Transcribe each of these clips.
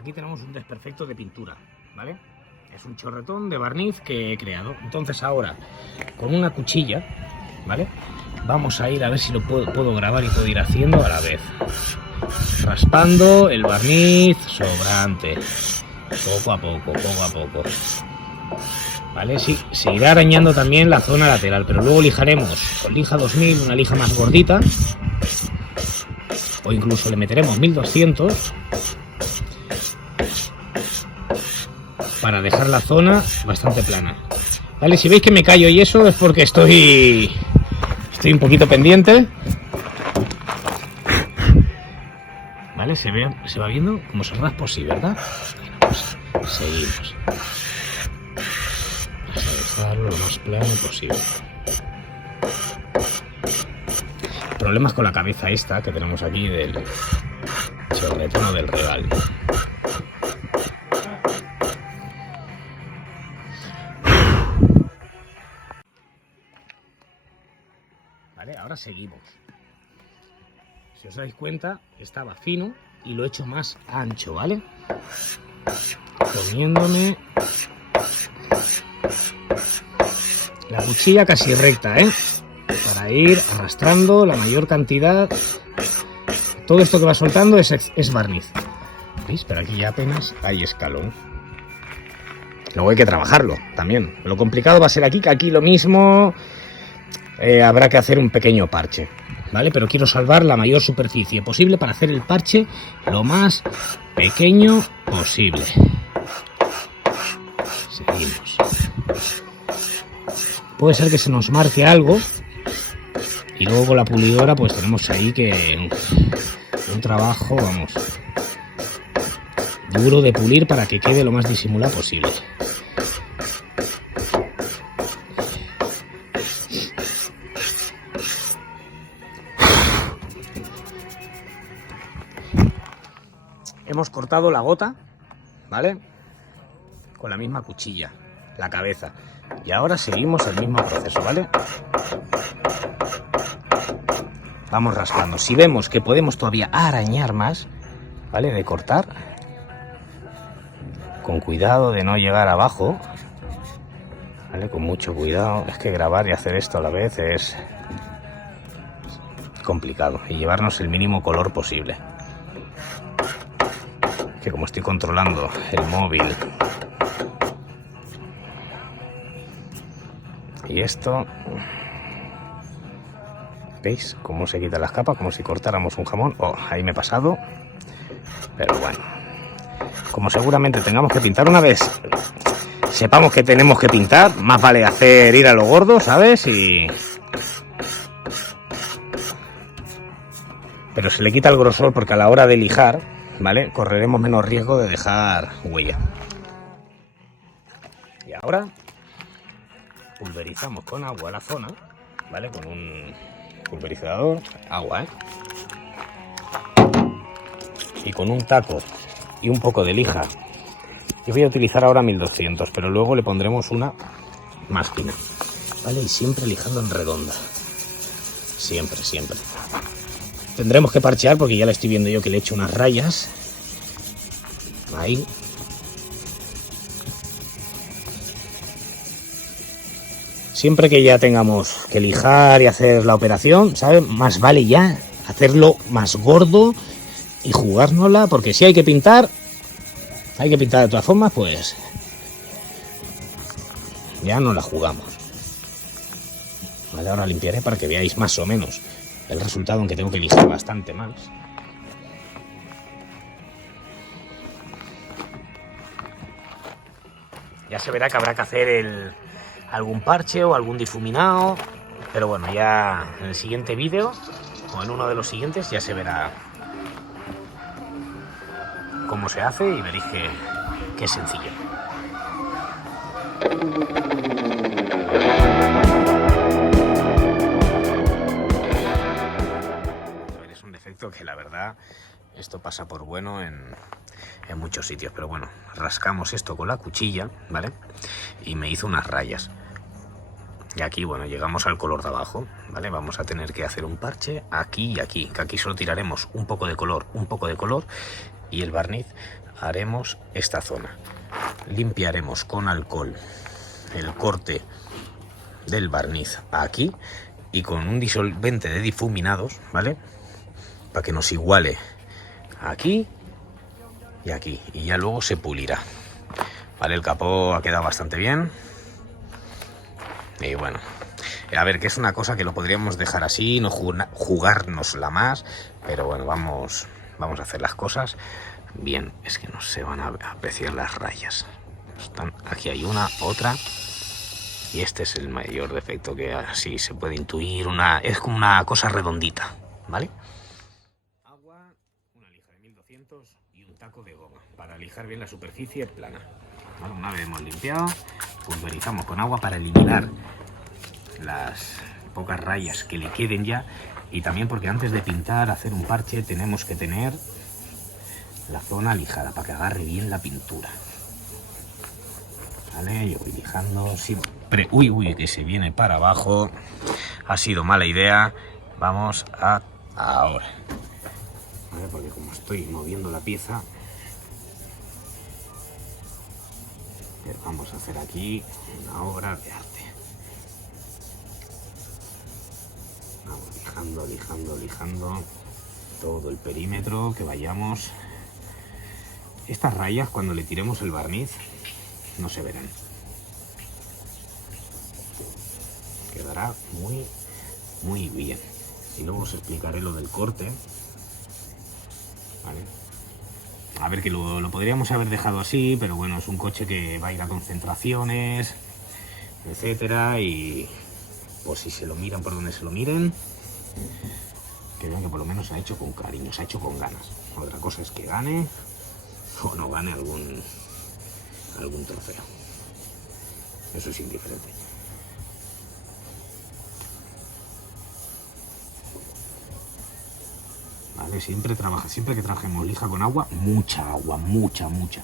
Aquí tenemos un desperfecto de pintura, ¿vale? Es un chorretón de barniz que he creado. Entonces ahora, con una cuchilla, ¿vale? Vamos a ir a ver si lo puedo grabar y puedo ir haciendo a la vez. Raspando el barniz sobrante. Poco a poco, poco a poco. ¿Vale? Sí, se irá arañando también la zona lateral, pero luego lijaremos con lija 2000, una lija más gordita. O incluso le meteremos 1200. Para dejar la zona bastante plana. Vale, si veis que me callo y eso es porque estoy un poquito pendiente. Vale, se va viendo como se raspa así, ¿verdad? Bueno, pues seguimos. Vamos a dejarlo lo más plano posible. Problemas con la cabeza esta que tenemos aquí del chorretón del Regal. Vale, ahora seguimos. Si os dais cuenta, estaba fino y lo he hecho más ancho, ¿vale? Poniéndome la cuchilla casi recta, ¿eh? Para ir arrastrando la mayor cantidad. Todo esto que va soltando es barniz. ¿Veis? Pero aquí ya apenas hay escalón. Luego hay que trabajarlo también. Lo complicado va a ser aquí, que aquí lo mismo... habrá que hacer un pequeño parche, ¿vale? Pero quiero salvar la mayor superficie posible para hacer el parche lo más pequeño posible. Seguimos. Puede ser que se nos marque algo y luego con la pulidora pues tenemos ahí que un trabajo, vamos, duro de pulir para que quede lo más disimulado posible. hemos cortado la gota, ¿vale? Con la misma cuchilla, la cabeza. Y ahora seguimos el mismo proceso, ¿vale? Vamos rascando. Si vemos que podemos todavía arañar más, ¿vale? De cortar, con cuidado de no llegar abajo, ¿vale? Con mucho cuidado. Es que grabar y hacer esto a la vez es complicado. Y llevarnos el mínimo color posible. Que como estoy controlando el móvil y esto, ¿veis cómo se quitan las capas? Como si cortáramos un jamón. Oh, ahí me he pasado. Pero bueno, como seguramente tengamos que pintar una vez, sepamos que tenemos que pintar, más vale ir a lo gordo, ¿sabes? Pero se le quita el grosor porque a la hora de lijar, ¿vale? Correremos menos riesgo de dejar huella. Y ahora pulverizamos con agua la zona, ¿vale? Con un pulverizador, agua, y con un taco y un poco de lija. Yo voy a utilizar ahora 1200, pero luego le pondremos una más fina, ¿vale? Y siempre lijando en redonda. Siempre, siempre. Tendremos que parchear porque ya le estoy viendo yo que le he hecho unas rayas. Ahí. Siempre que ya tengamos que lijar y hacer la operación, ¿sabes? Más vale ya hacerlo más gordo y jugárnosla, porque si hay que pintar de todas formas, pues ya no la jugamos. Vale, ahora limpiaré para que veáis más o menos el resultado, aunque tengo que lijar bastante más. Ya se verá que habrá que hacer algún parche o algún difuminado, pero bueno, ya en el siguiente vídeo o en uno de los siguientes ya se verá cómo se hace y veréis que es sencillo. Es un defecto que la verdad esto pasa por bueno en muchos sitios, pero bueno, rascamos esto con la cuchilla, ¿vale? Y me hizo unas rayas. Y aquí, bueno, llegamos al color de abajo, ¿vale? Vamos a tener que hacer un parche aquí y aquí, que aquí solo tiraremos un poco de color, y el barniz haremos esta zona. Limpiaremos con alcohol el corte del barniz aquí y con un disolvente de difuminados, ¿vale? Para que nos iguale aquí y aquí, y ya luego se pulirá, ¿vale? El capó ha quedado bastante bien. Y bueno, a ver, que es una cosa que lo podríamos dejar así, no jugárnosla más, pero bueno, vamos a hacer las cosas bien. Es que no se van a apreciar las rayas. Aquí hay una, otra, y este es el mayor defecto, que así se puede intuir, es como una cosa redondita, ¿vale? Agua, una lija de 1200 y un taco de goma para lijar bien la superficie plana. Bueno, una vez hemos limpiado, pulverizamos con agua para eliminar las pocas rayas que le queden ya, y también porque antes de pintar, hacer un parche, tenemos que tener la zona lijada para que agarre bien la pintura, ¿vale? Yo voy lijando siempre. Uy, que se viene para abajo, ha sido mala idea. Vamos a ahora, ¿vale? Porque como estoy moviendo la pieza, vamos a hacer aquí una obra de arte. Vamos lijando todo el perímetro, que vayamos. Estas rayas, cuando le tiremos el barniz, no se verán. Quedará muy bien. Y luego os explicaré lo del corte, ¿vale? A ver, que lo podríamos haber dejado así, pero bueno, es un coche que va a ir a concentraciones, etcétera, y por si se lo miran por donde se lo miren, que vean que por lo menos se ha hecho con cariño, se ha hecho con ganas. Otra cosa es que gane o no gane algún trofeo. Eso es indiferente. ¿vale? Siempre que trabajemos lija con agua, mucha agua, mucha. Vale.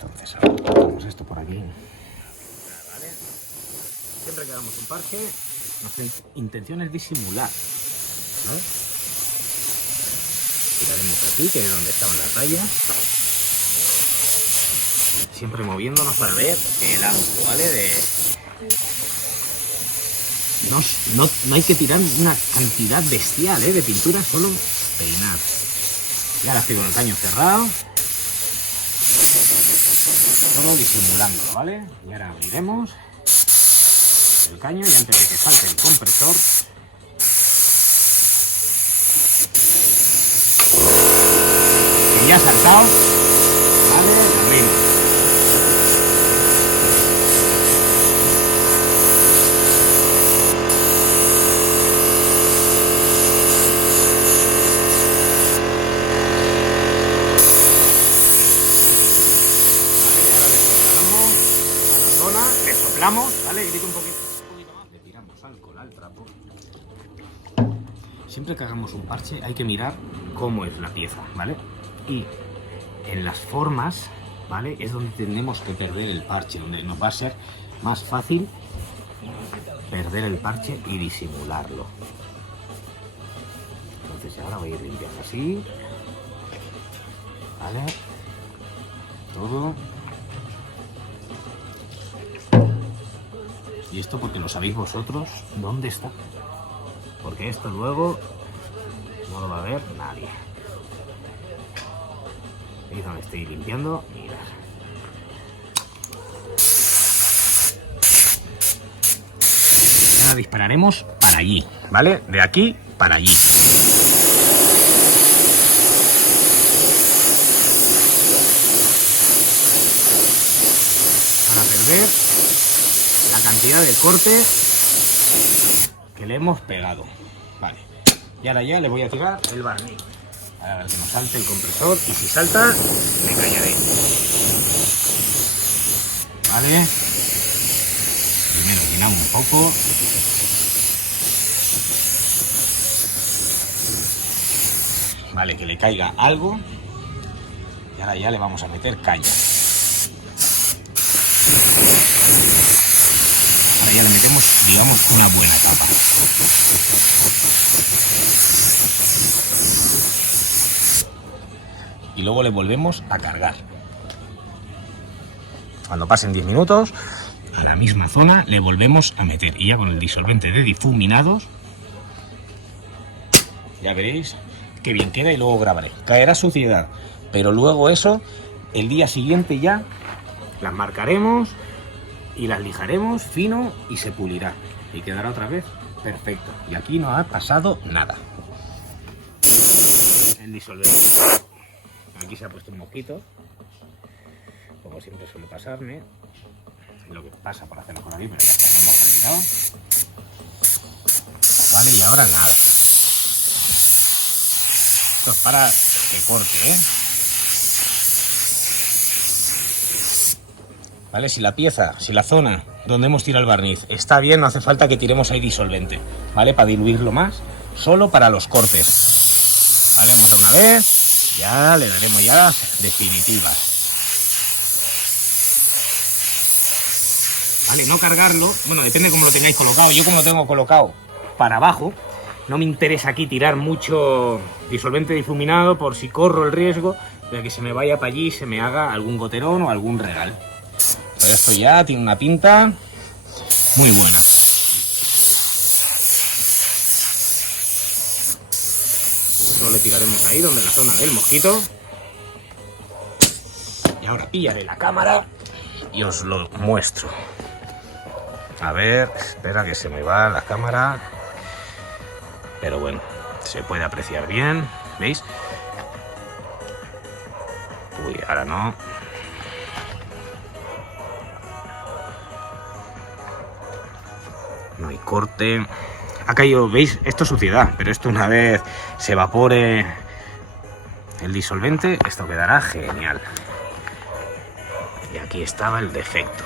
Entonces ahora ponemos esto por aquí. ¿Vale? Siempre que hagamos un parche, nuestra intención es disimular, ¿no? Tiraremos aquí, que es donde estaban las rayas. Siempre moviéndonos para ver el ángulo, ¿vale? No hay que tirar una cantidad bestial, de pintura, solo peinar. Y ahora estoy con el caño cerrado, solo disimulándolo, ¿vale? Y ahora abriremos el caño y antes de que salte el compresor, que ya ha saltado, ¿vale? Lo abrimos. ¿Vale? Grito un poquito más. Le tiramos alcohol al trapo. Siempre que hagamos un parche hay que mirar cómo es la pieza, ¿vale? Y en las formas, ¿vale? Es donde tenemos que perder el parche, donde nos va a ser más fácil perder el parche y disimularlo. Entonces ahora voy a ir limpiando así, ¿vale? Todo. Y esto porque lo sabéis vosotros dónde está. Porque esto luego no lo va a ver nadie. ¿Veis dónde estoy limpiando? Mirad. Ahora dispararemos para allí, ¿vale? De aquí para allí. Para perder la cantidad de corte que le hemos pegado. Vale. Y ahora ya le voy a tirar el barniz. A ver que nos salte el compresor. Y si salta, me callaré. Vale. Primero llenamos un poco. Vale, que le caiga algo. Y ahora ya le vamos a meter caña. Ahora ya le metemos, digamos, una buena capa. Y luego le volvemos a cargar. Cuando pasen 10 minutos, a la misma zona le volvemos a meter. Y ya con el disolvente de difuminados, ya veréis qué bien queda y luego grabaré. Caerá suciedad, pero luego eso, el día siguiente ya las marcaremos y las lijaremos fino y se pulirá. Y quedará otra vez perfecto. Y aquí no ha pasado nada. El disolvente. Aquí se ha puesto un mosquito, como siempre suele pasarme. Lo que pasa por hacerlo por aquí, pero ya está, lo hemos retirado. Vale, y ahora nada. Esto es para que corte, ¿eh? Vale, si la pieza, si la zona donde hemos tirado el barniz está bien, no hace falta que tiremos ahí disolvente, ¿vale? Para diluirlo más, solo para los cortes. Vale, hemos dado una vez, ya le daremos ya las definitivas. Vale, no cargarlo, bueno, depende de cómo lo tengáis colocado. Yo como lo tengo colocado para abajo, no me interesa aquí tirar mucho disolvente difuminado por si corro el riesgo de que se me vaya para allí y se me haga algún goterón o algún regal. Pero esto ya tiene una pinta muy buena. Solo le tiraremos ahí donde la zona del mosquito. Y ahora pillaré la cámara y os lo muestro. A ver, espera que se me va la cámara. Pero bueno, se puede apreciar bien, ¿veis? Uy, ahora no. No hay corte. Ha caído, ¿veis? Esto es suciedad, pero esto una vez se evapore el disolvente, esto quedará genial. Y aquí estaba el defecto.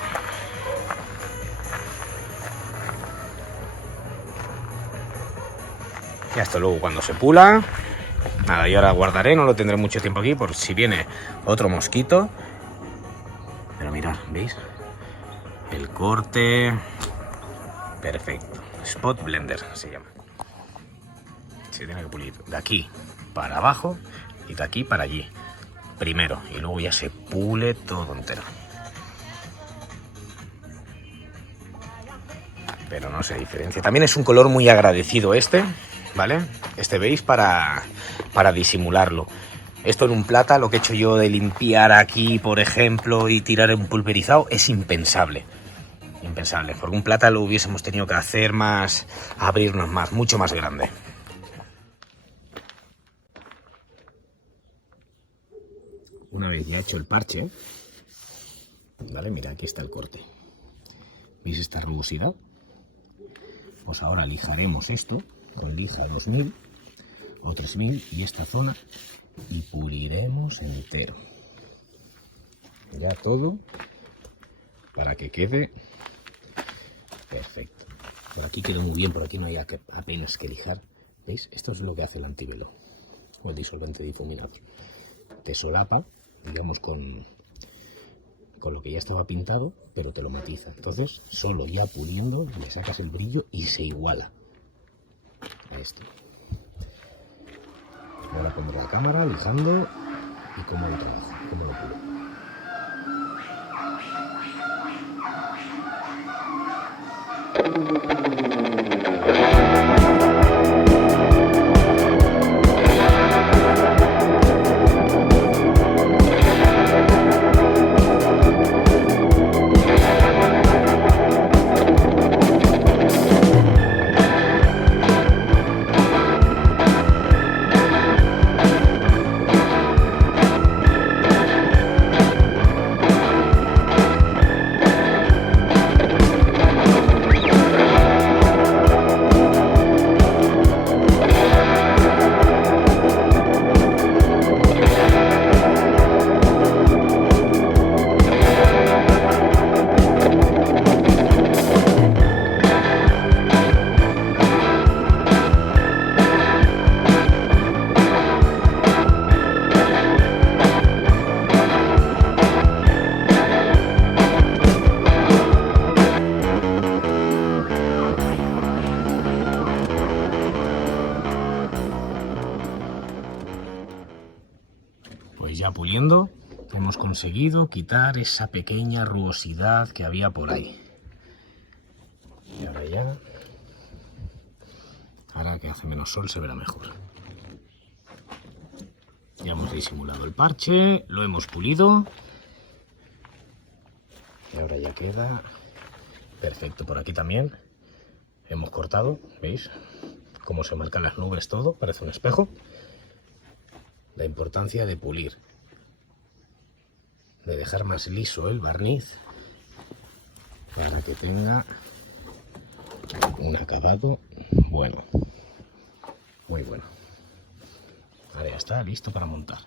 Ya esto luego cuando se pula. Nada, yo ahora guardaré, no lo tendré mucho tiempo aquí por si viene otro mosquito. Pero mirad, ¿veis? El corte perfecto. Spot Blender se llama. Se tiene que pulir de aquí para abajo y de aquí para allí. Primero, y luego ya se pule todo entero. Pero no se diferencia. También es un color muy agradecido este, ¿vale? Este veis para disimularlo. Esto en un plata, lo que he hecho yo de limpiar aquí, por ejemplo, y tirar un pulverizado, es impensable. Impensable. Porque un plata lo hubiésemos tenido que hacer más, abrirnos más, mucho más grande. Una vez ya hecho el parche, ¿vale? Mira, aquí está el corte. ¿Veis esta rugosidad? Pues ahora lijaremos esto con lija 2000 o 3000 y esta zona y puliremos entero. Ya todo para que quede perfecto. Por aquí quedó muy bien, por aquí no hay apenas que lijar. ¿Veis? Esto es lo que hace el antivelo o el disolvente difuminador. Te solapa, digamos, con lo que ya estaba pintado, pero te lo matiza. Entonces, solo ya puliendo, le sacas el brillo y se iguala a esto. Ahora pondré la cámara, lijando y cómo lo trabajo, cómo lo pulo. Pues ya puliendo, hemos conseguido quitar esa pequeña rugosidad que había por ahí. Y ahora ya, ahora que hace menos sol se verá mejor. Ya hemos disimulado el parche, lo hemos pulido. Y ahora ya queda perfecto. Por aquí también hemos cortado, ¿veis? Cómo se marcan las nubes, todo, parece un espejo. La importancia de pulir, de dejar más liso el barniz para que tenga un acabado bueno, muy bueno. Ahora ya está listo para montar.